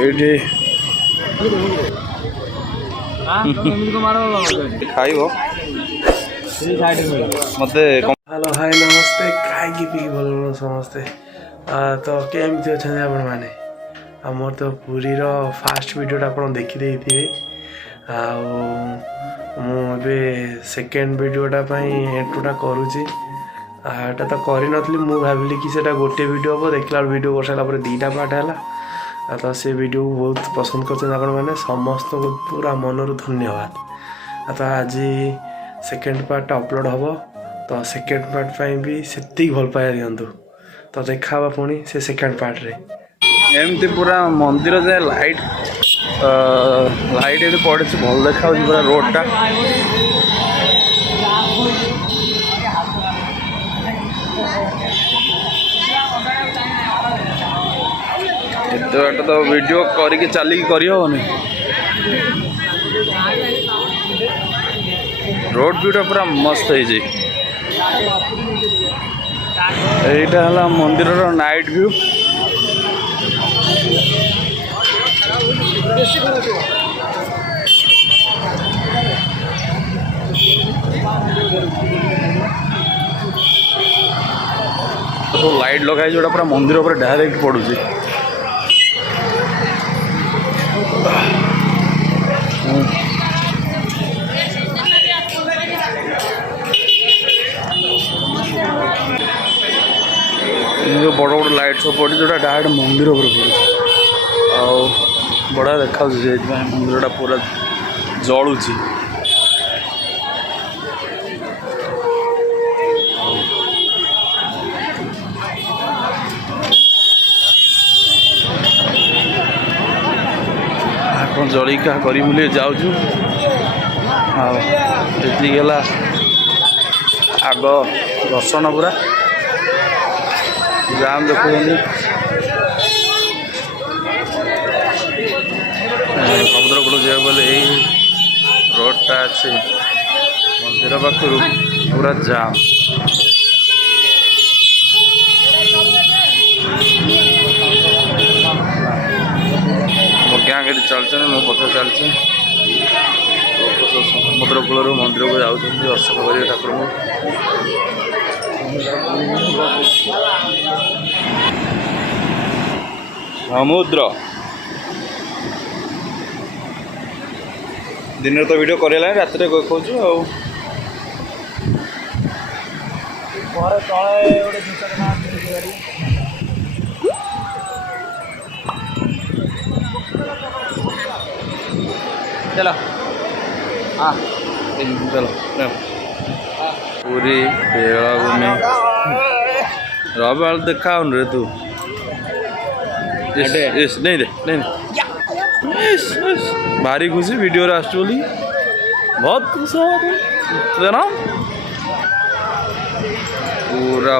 ଏଇଠି ଖାଇବ ମତେ। हेलो हाय नमस्ते खाई पी भल समस्ते तो केमती अच्छा आपण मैंने आमर तो पुरी फास्ट वीडियोटा आप देखी मुझे सेकेंड वीडियोटा एंट्रोटा करुँची एटा तो करी नथली मु भाविली कि सेटा गोटे वीडियो हम देखला वीडियो कर सारा दुईटा पार्ट है तो से वीडियो को बहुत पसंद कर मैंने समस्त को पूरा मनर धन्यवाद। तो आज सेकेंड पार्ट अपलोड हम तो सेकेंड पार्ट भी से भल पाया दिंतु तो देखा पुणी से सेकेंड पार्ट रे एमती पूरा मंदिर जाए लाइट लाइट ये पड़े भल देखा पूरा रोडटा एत बाट तो वीडियो करके चलिकी करहबनी रोड व्यूटा पूरा मस्त है। এইটা হল মন্দিরর নাইট ভিউ। তো লাইট লগাই যেটা পুরা মন্দির উপরে ডাইরেক্ট পড়ুছি। बड़ बड़ लाइट सब पड़ी जोटा डायरेक्ट मंदिर ऊपर पड़े बढ़िया देखा मंदिरटा पूरा जलुची। कौन जलिका करी जाऊँ आगला आग दर्शन पूरा जाम देखुं समुद्र कूल जाए रोडटा अच्छे मंदिर पाखर पूरा जाम। मो क्या चलते मो पथ चलते समुद्र कूल मंदिर को जाऊँ दर्शन करेंगे ठाकुर को। समुद्र दिन तो वीडियो करेला रात कहूँ चलो हाँ चलो पूरी बेलाभूमि रविवार देखा रे तू नहीं दे नहीं भारी खुशी वीडियो बोली बहुत खुश है ना पूरा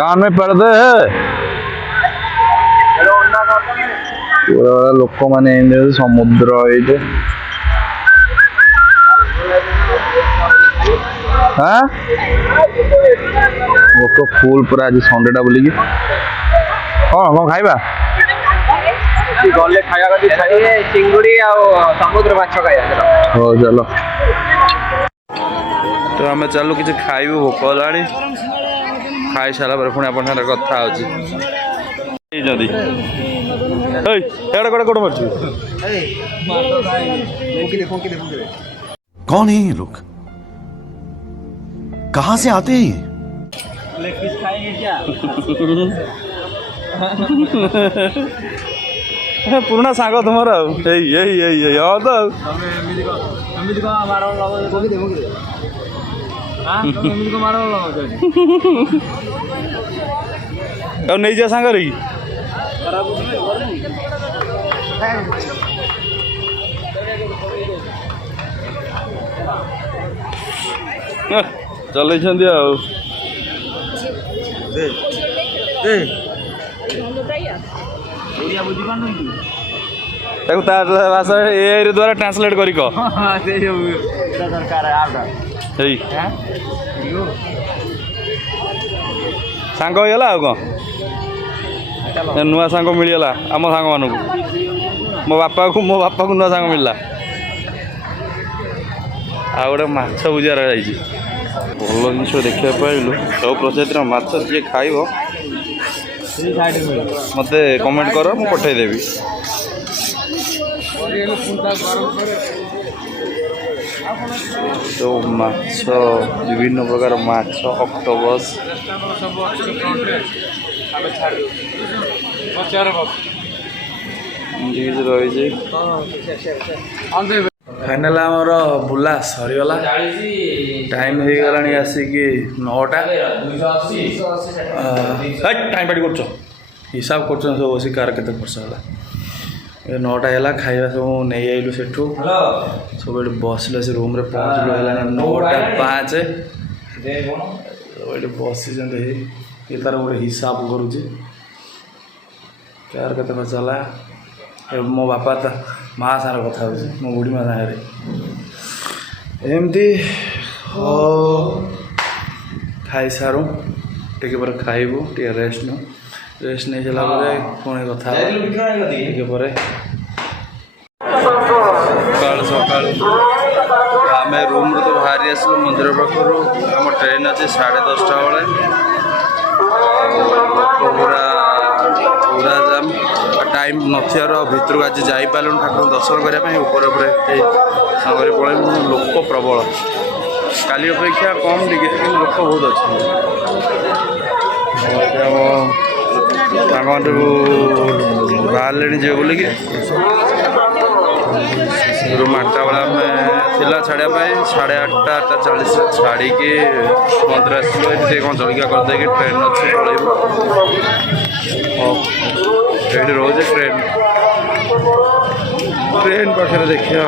कान में पर्दे है पूरा लोक माने समुद्र ये हाँ लोक फुल पूरा आज संडेटा बोल कौन कौन खाइबा गले खाया चिंगुड़ी समुद्र माछ खाया हो चलो तो आम चलू कि खाइबू भोक है खाई सारा पर पुणी आप कथा कौन है ये लोग कहाँ से आते हैं पुराना सांग तुम तो नहीं जा सांग रही चल भाषा ए द्वारा ट्रांसलेट कर ସାଙ୍ଗ ହେଇଗଲା ଆଉ କ'ଣ ନୂଆ ସାଙ୍ଗ ମିଳିଗଲା ଆମ ସାଙ୍ଗମାନଙ୍କୁ ମୋ ବାପାକୁ ନୂଆ ସାଙ୍ଗ ମିଳିଲା। ଆଉ ଗୋଟେ ମାଛ ବଜାର ଯାଇଛି ଭଲ ଜିନିଷ ଦେଖିବା ପାଇଲୁ ସବୁ ପ୍ରଜାତିର ମାଛ ଯିଏ ଖାଇବ ମୋତେ କମେଣ୍ଟ କର ମୁଁ ପଠାଇଦେବି। ସବୁ ମାଛ ବିଭିନ୍ନ ପ୍ରକାର ମାଛ ଅକ୍ଟୋପସ୍ ରହିଛି। ଫାଇନାଲ ଆମର ବୁଲା ସରିଗଲା ଟାଇମ୍ ହେଇଗଲାଣି ଆସିକି 9ଟା। ଟାଇମ୍ ପାଟି କରୁଛ ହିସାବ କରୁଛନ୍ତି ସବୁ ବସି କାର କେତେ ଖର୍ଚ୍ଚ ହେଲା। ଏ 9ଟା ହେଲା ଖାଇବା ସବୁ ନେଇ ଆଇଲୁ ସେଠୁ ସବୁ ଏଠି ବସିଲୁ ସେ ରୁମ୍ରେ ପହଞ୍ଚିଲୁ ହେଲାଣି 9:05 ସବୁ ଏଠି ବସିଛନ୍ତି ଇଏ ତାର ଗୋଟେ ହିସାବ କରୁଛି କାର କେତେ ଖର୍ଚ୍ଚ ହେଲା। ମୋ ବାପା ତା ମା ସାଙ୍ଗରେ କଥା ହେଉଛି ମୋ ବୁଢ଼ୀ ମା ସାଙ୍ଗରେ ଏମିତି। ଖାଇସାରୁ ଟିକେ ପରେ ଖାଇବୁ ଟିକେ ରେଷ୍ଟ ନେଉ ରେଷ୍ଟ ନେଇସାରିଲା ପରେ ପୁଣି କଥା ଟିକେ ପରେ। ସକାଳୁ ଆମେ ରୁମ୍ରୁ ତ ବାହାରି ଆସିଲୁ ମନ୍ଦିର ପାଖରୁ ଆମ ଟ୍ରେନ୍ ଅଛି 10:30 ବେଳେ। ଲୋକ ପୁରା ଜାମ୍ ଟାଇମ୍ ନଥିବାରୁ ଆଉ ଭିତରକୁ ଆଜି ଯାଇପାରିଲୁନି ଠାକୁରଙ୍କୁ ଦର୍ଶନ କରିବା ପାଇଁ ଉପରେ ସାଙ୍ଗରେ ପଳେଇବୁ ଲୋକ ପ୍ରବଳ କାଲି ଅପେକ୍ଷା କମ୍ ଟିକେ କିନ୍ତୁ ଲୋକ ବହୁତ ଅଛନ୍ତି। ଆମ ସାଙ୍ଗମାନଙ୍କୁ ବାହାରିଲେଣି ଯିବେ ବୋଲିକି ରୁମ୍ 8ଟା ବେଳେ ଆମେ ଥିଲା ଛାଡ଼ିବା ପାଇଁ 8:30 8:40 ଛାଡ଼ିକି ମନ୍ଦିର ଆସିଲୁ। ଏଠି ଟିକେ କ'ଣ ଜଳଖିଆ କରିଦେଇକି ଟ୍ରେନ୍ ଅଛି ପଳେଇବୁ। ଏଇଠି ରହୁଛି ଟ୍ରେନ୍ ପାଖରେ ଦେଖିବା।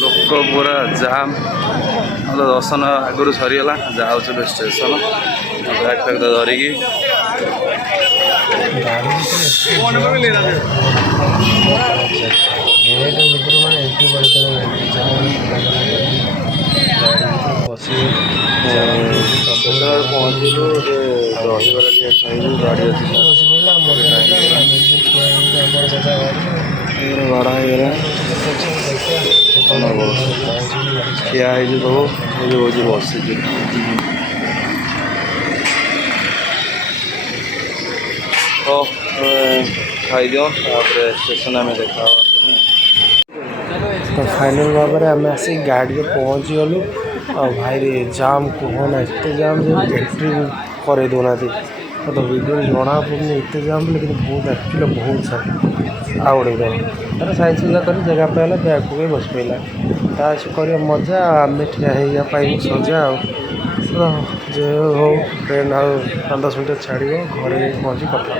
ଲୋକ ପୁରା ଜାମ୍ ଦର୍ଶନ ଆଗରୁ ସରିଗଲା ଯାଉଛୁ ଷ୍ଟେସନ ବ୍ୟାଗ୍ ଫ୍ୟାଗ୍ ଧରିକି। ପହଞ୍ଚିଲୁ ଦହିବରା ଟିକେ ଖାଇଲୁ ଗାଡ଼ି ଅଛି ଭଡ଼ା ହେଇଗଲା ଠିଆ ହେଇଛି ସବୁ ହଉଛି ବସିଛୁ। ହଉ ଖାଇଦିଅ ତାପରେ ଷ୍ଟେସନ ଆମେ ଦେଖା ତ ଫାଇନାଲ ଭାବରେ ଆମେ ଆସିକି ଗାଡ଼ିରେ ପହଞ୍ଚିଗଲୁ। ଆଉ ଭାଇରେ ଜାମ୍ କୁହନା ଏତେ ଜାମ୍ ଯେ ଏଣ୍ଟ୍ରି କରେଇ ଦେଉନାହାନ୍ତି ତ ଭିଡ଼ିଓରେ ଜଣାପଡ଼ୁନି ଏତେ ଜାମ୍ ବୋଲି କିନ୍ତୁ ବହୁତ ଆକ୍ଚୁଆଲି ବହୁତ ସାରା। ଆଉ ଗୋଟେ ତାର ସାଇଜ୍ ସୁଜା କରି ଜାଗା ପାଇଲା ବ୍ୟାଗ୍ ପକେଇ ବସି ପଡ଼ିଲା ତା ଅଛି କରିବା ମଜା ଆମେ ଠିଆ ହେଇଯିବା ପାଇବୁ ସଜା ଆଉ ଯେ ହଉ ଟ୍ରେନ୍ ଆଉ 5-10 ମିନିଟ୍ ଛାଡ଼ିବ ଘରେ ଯାଇକି ପହଞ୍ଚି କଥା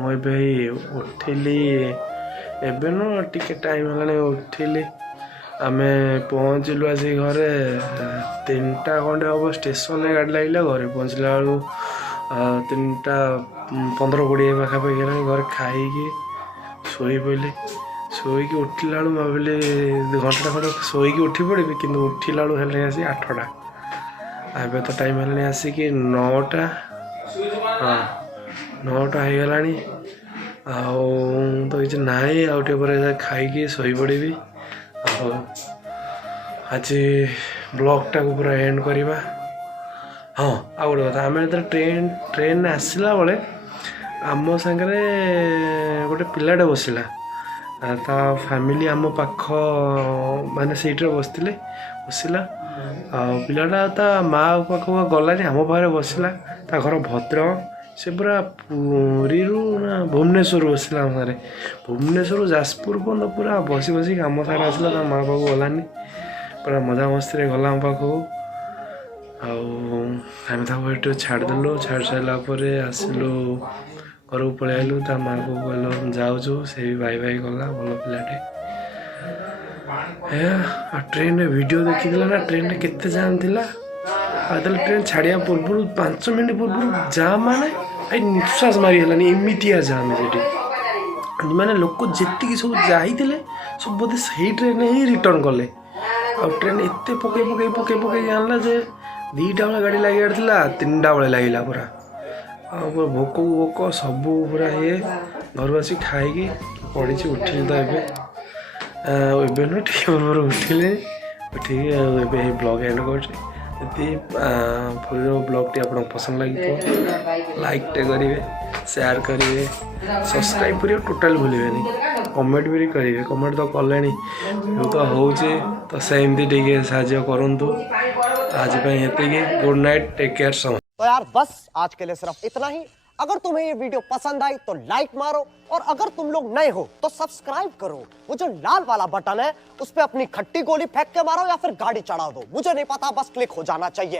ମୁଁ ଏବେ ଉଠିଲି ଏବେ ନୁହଁ ଟିକେ ଟାଇମ୍ ହେଲାଣି ଉଠିଲି। ଆମେ ପହଞ୍ଚିଲୁ ଆସି ଘରେ 3ଟା ଖଣ୍ଡେ ହେବ ଷ୍ଟେସନରେ ଗାଡ଼ି ଲାଗିଲା ଘରେ ପହଞ୍ଚିଲା ବେଳକୁ 3:15-20 ପାଖାପାଖି ହେଲାଣି। ଘରେ ଖାଇକି ଶୋଇପଡ଼ିଲି ଶୋଇକି ଉଠିଲା ବେଳୁ ଭାବିଲି ଘଣ୍ଟାଟା ଖଣ୍ଡେ ଶୋଇକି ଉଠି ପଡ଼ିବି କିନ୍ତୁ ଉଠିଲା ବେଳୁ ହେଲାଣି ଆସି 8ଟା। ଏବେ ତ ଟାଇମ୍ ହେଲାଣି ଆସିକି 9ଟା 9ଟା ହେଇଗଲାଣି। ଆଉ ତ କିଛି ନାହିଁ ଆଉ ଟିକେ ପରେ ଖାଇକି ଶୋଇପଡ଼ିବି। ଆଉ ଆଜି ବ୍ଲଗ୍ଟାକୁ ପୁରା ଏଣ୍ଡ କରିବା। ହଁ ଆଉ ଗୋଟେ କଥା ଆମେ ଯେତେବେଳେ ଟ୍ରେନ୍ରେ ଆସିଲା ବେଳେ ଆମ ସାଙ୍ଗରେ ଗୋଟେ ପିଲାଟେ ବସିଲା ତା ଫ୍ୟାମିଲି ଆମ ପାଖ ମାନେ ସିଟ୍ରେ ବସିଲା ଆଉ ପିଲାଟା ତା ମା ପାଖକୁ ଗଲାନି ଆମ ପାଖରେ ବସିଲା। ତା ଘର ଭଦ୍ରକ ସେ ପୁରା ପୁରୀରୁ ନା ଭୁବନେଶ୍ୱରରୁ ବସିଲା ଆମ ସାଙ୍ଗରେ ଭୁବନେଶ୍ୱରରୁ ଯାଜପୁର ପର୍ଯ୍ୟନ୍ତ ପୁରା ବସିକି ଆମ ସାଙ୍ଗରେ ଆସିଲା ତା ମା ପାଖକୁ ଗଲାନି ପୁରା ମଜାମସ୍ତିରେ ଗଲା ଆମ ପାଖକୁ। ଆଉ ଆମେ ତାକୁ ଏଠୁ ଛାଡ଼ିଦେଲୁ ଛାଡ଼ି ସାରିଲା ପରେ ଆସିଲୁ ଘରକୁ ପଳେଇ ଆଇଲୁ ତା ମାଆକୁ କହିଲୁ ଯାଉଛୁ ସେ ବି ଭାଇ ଗଲା ଭଲ ପିଲାଟେ। ଆଉ ଟ୍ରେନ୍ରେ ଭିଡ଼ିଓ ଦେଖିଥିଲା ନା ଟ୍ରେନ୍ରେ କେତେ ଜାମ୍ ଥିଲା। ଆଉ ଯେତେବେଳେ ଟ୍ରେନ୍ ଛାଡ଼ିବା ପୂର୍ବରୁ 5 ମିନିଟ୍ ପୂର୍ବରୁ ଜାମ୍ ମାନେ ନିଶ୍ୱାସ ମାରି ହେଲାନି ଏମିତିଆ ଜାମ୍ ସେଠି ମାନେ ଲୋକ ଯେତିକି ସବୁ ଯାଇଥିଲେ ସବୁ ବୋଧେ ସେଇ ଟ୍ରେନ୍ରେ ହିଁ ରିଟର୍ନ କଲେ। ଆଉ ଟ୍ରେନ୍ ଏତେ ପକେଇ ଆଣିଲା ଯେ 2ଟା ବେଳେ ଗାଡ଼ି ଲାଗିବାର ଥିଲା 3ଟା ବେଳେ ଲାଗିଲା ପୁରା। ଆଉ ପୁରା ଭୋକକୁ ଭୋକ ସବୁ ପୁରା ଇଏ ଘରୁ ଆସି ଖାଇକି ପଡ଼ିଛି। ଉଠିଲି ତ ଏବେ ଏବେ ନୁହେଁ ଟିକେ ପୂର୍ବରୁ ଉଠିଲି। ଉଠିକି ଆଉ ଏବେ ଏହି ବ୍ଲଗ୍ ଏଣ୍ଡ କରୁଛି। ଯଦି ପୁରୀର ବ୍ଲଗ୍ଟି ଆପଣଙ୍କୁ ପସନ୍ଦ ଲାଗିଥିବ ଲାଇକ୍ଟେ କରିବେ, ସେୟାର କରିବେ, ସବସ୍କ୍ରାଇବ୍ କରିବାକୁ ଟୋଟାଲ୍ ଭୁଲିବେନି, କମେଣ୍ଟ ବି କରିବେ। କମେଣ୍ଟ ତ କଲେଣି ତ ହେଉଛି ତ ସେମିତି ଟିକେ ସାହାଯ୍ୟ କରନ୍ତୁ। आज ପାଇଁ ଏତିକି। Good night, take care so much. तो यार बस आज के लिए सिर्फ इतना ही। अगर तुम्हें ये वीडियो पसंद आई तो लाइक मारो, और अगर तुम लोग नए हो तो सब्सक्राइब करो। वो जो लाल वाला बटन है उस पे अपनी खट्टी गोली फेंक के मारो या फिर गाड़ी चढ़ा दो, मुझे नहीं पता, बस क्लिक हो जाना चाहिए।